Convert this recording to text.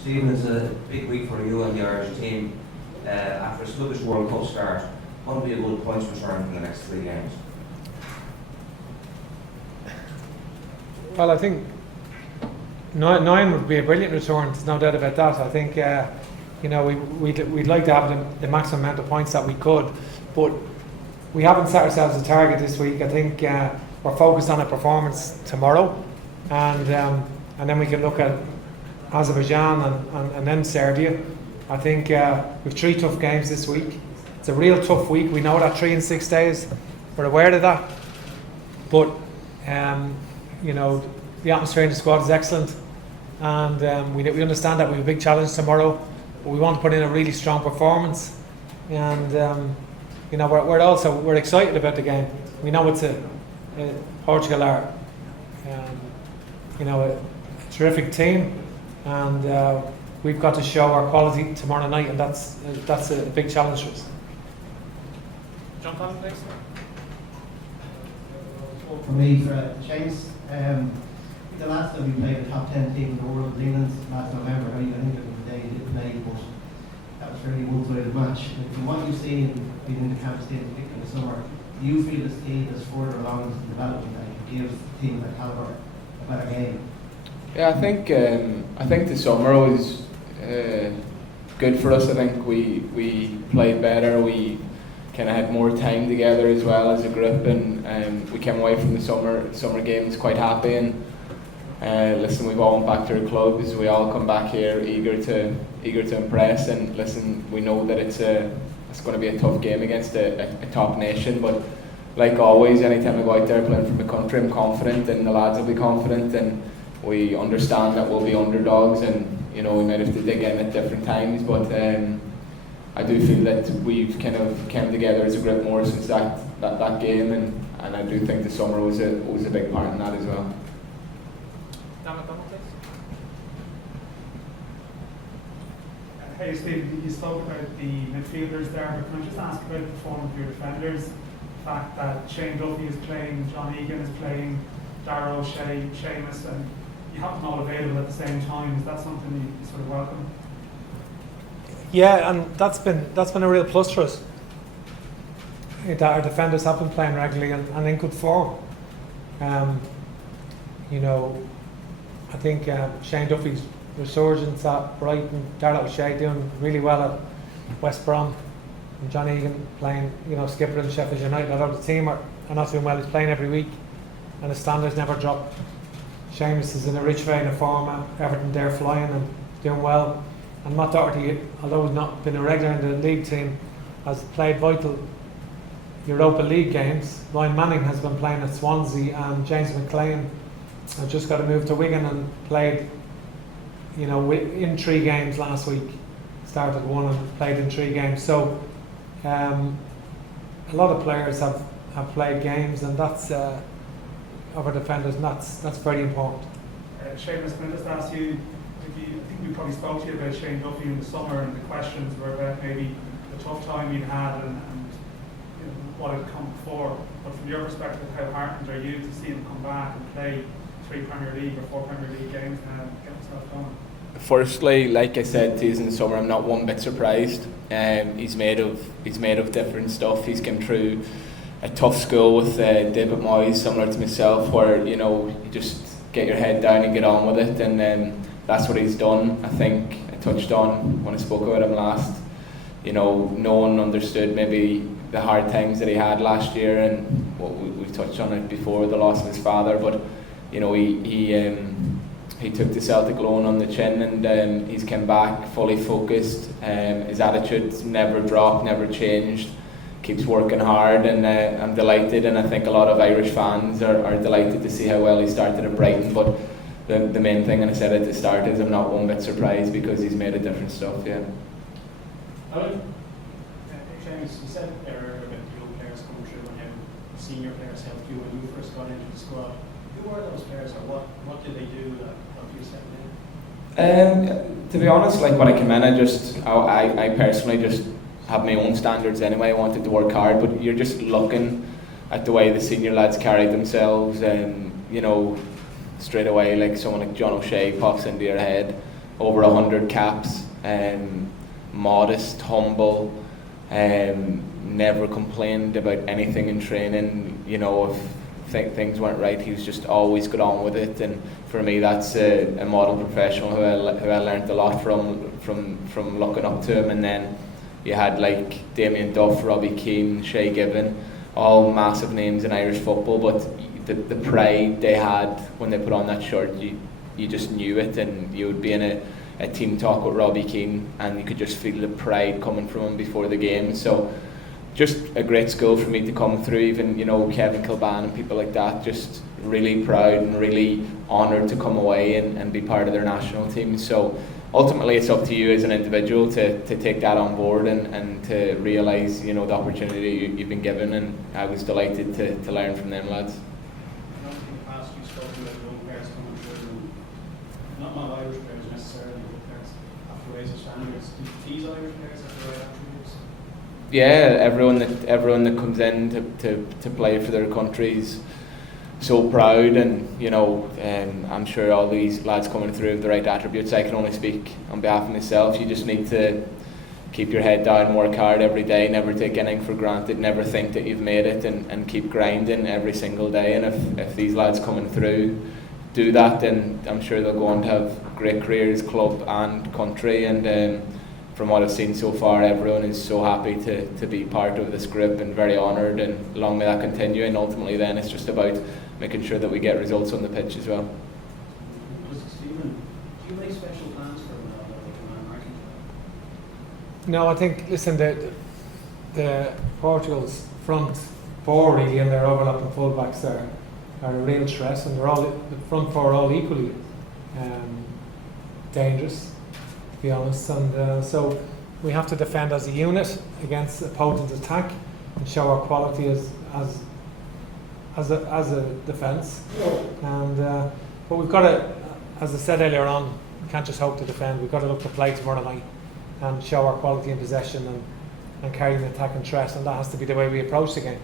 Stephen, it's a big week for you and the Irish team. After a sluggish World Cup start, what will be a good points return for the next 3 games? Well, I think nine would be a brilliant return. There's no doubt about that. I think we'd like to have the maximum amount of points that we could, but we haven't set ourselves a target this week. I think we're focused on a performance tomorrow, and then we can look at Azerbaijan and then Serbia. I think we've 3 tough games this week. It's a real tough week. We know that 3 in 6 days. We're aware of that, but the atmosphere in the squad is excellent, and we understand that we have a big challenge tomorrow, but we want to put in a really strong performance, and we're excited about the game. We know it's Portugal are a terrific team, and we've got to show our quality tomorrow night, and that's a big challenge for us. Jump on, please. For me, Seamus, the last time we played a top 10 team in the world was England last November. I think it was the day they did play, but that was really a one-sided match. And from what you've seen being in the camp state, particularly in the summer, do you feel this team is further along in development that gives the team that calibre a better game? Yeah, I think the summer was good for us. I think we played better. We kind of had more time together as well as a group, and we came away from the summer games quite happy. And listen, we've all went back to our clubs. We all come back here eager to impress. And listen, we know that it's going to be a tough game against a top nation. But like always, anytime I go out there playing for my country, I'm confident, and the lads will be confident, and we understand that we'll be underdogs, and we might have to dig in at different times. But I do feel that we've kind of came together as a group more since that game, and I do think the summer was a big part in that as well. Hey Steve, you spoke about the midfielders there, but can I just ask about the performance of your defenders? The fact that Shane Duffy is playing, John Egan is playing, Darragh O'Shea, Seamus, and you have them all available at the same time. Is that something you sort of welcome? Yeah, and that's been a real plus for us. That our defenders have been playing regularly and in good form. I think Shane Duffy's resurgence at Brighton, Darragh O'Shea doing really well at West Brom, and John Egan playing, skipper in Sheffield United. Although the team are not doing well, he's playing every week, and the standards never drop. Seamus is in a rich vein of form. Everton there flying and doing well. And Matt Doherty, although he's not been a regular in the league team, has played vital Europa League games. Ryan Manning has been playing at Swansea, and James McLean has just got to move to Wigan and played, in 3 games last week. Started 1 and played in 3 games. So a lot of players have played games, and that's of our defenders, and that's very important. Seamus, can I just ask you? I think we probably spoke to you about Shane Duffy in the summer, and the questions were about maybe the tough time he'd had and what had come before. But from your perspective, how heartened are you to see him come back and play 3 Premier League or 4 Premier League games now and get himself going? Firstly, like I said to you in the summer, I'm not one bit surprised. He's made of different stuff. He's come through a tough school with David Moyes, similar to myself, where you just get your head down and get on with it, and that's what he's done. I think I touched on when I spoke about him last. No one understood maybe the hard times that he had last year, and we've touched on it before, the loss of his father. But he took the Celtic loan on the chin, and he's come back fully focused. His attitude's never dropped, never changed. Keeps working hard, and I'm delighted, and I think a lot of Irish fans are delighted to see how well he started at Brighton. But the main thing, and I said at the start, is I'm not one bit surprised because he's made a different stuff. Yeah. Seamus, you said earlier about the young players coming through and how senior players helped you when you first got into the squad. Who are those players, or what did they do that helped you settle in? To be honest, like when I came in, I personally just have my own standards anyway. I wanted to work hard, but you're just looking at the way the senior lads carried themselves, straight away, like someone like John O'Shea pops into your head. over 100 caps, modest, humble, never complained about anything in training. You know, if things weren't right, he was just always got on with it. And for me, that's a model professional who I learned a lot from looking up to him. And then you had like Damien Duff, Robbie Keane, Shay Given, all massive names in Irish football, but the pride they had when they put on that shirt, you just knew it. And you would be in a team talk with Robbie Keane and you could just feel the pride coming from him before the game. So just a great school for me to come through. Even, you know, Kevin Kilban and people like that, just really proud and really honoured to come away and be part of their national team. So ultimately it's up to you as an individual to take that on board and to realise, you know, the opportunity you've been given, and I was delighted to learn from them lads. I don't think in the past you've spoken about young players coming through, not Irish players necessarily, but players have the ways of standards. Do these Irish players have the right attributes? Yeah, everyone that comes in to play for their countries, so proud, and you know, I'm sure all these lads coming through have the right attributes. I can only speak on behalf of myself. You just need to keep your head down, work hard every day, never take anything for granted, never think that you've made it, and keep grinding every single day. And if these lads coming through do that, then I'm sure they'll go on to have great careers, club and country. And from what I've seen so far, everyone is so happy to be part of this group and very honoured, and long may that continue. And ultimately then it's just about making sure that we get results on the pitch as well. Stephen, do you make special plans for Ronaldo like a man marking? No, I think, listen, the Portugal's front four really and their overlapping fullbacks are a real stress, and the front four are all equally dangerous, to be honest. And so we have to defend as a unit against opponent's attack and show our quality as a defence. And but we've got to, as I said earlier on, we can't just hope to defend. We've got to look to play tomorrow night and show our quality in possession and carry an attack and threat, and that has to be the way we approach the game.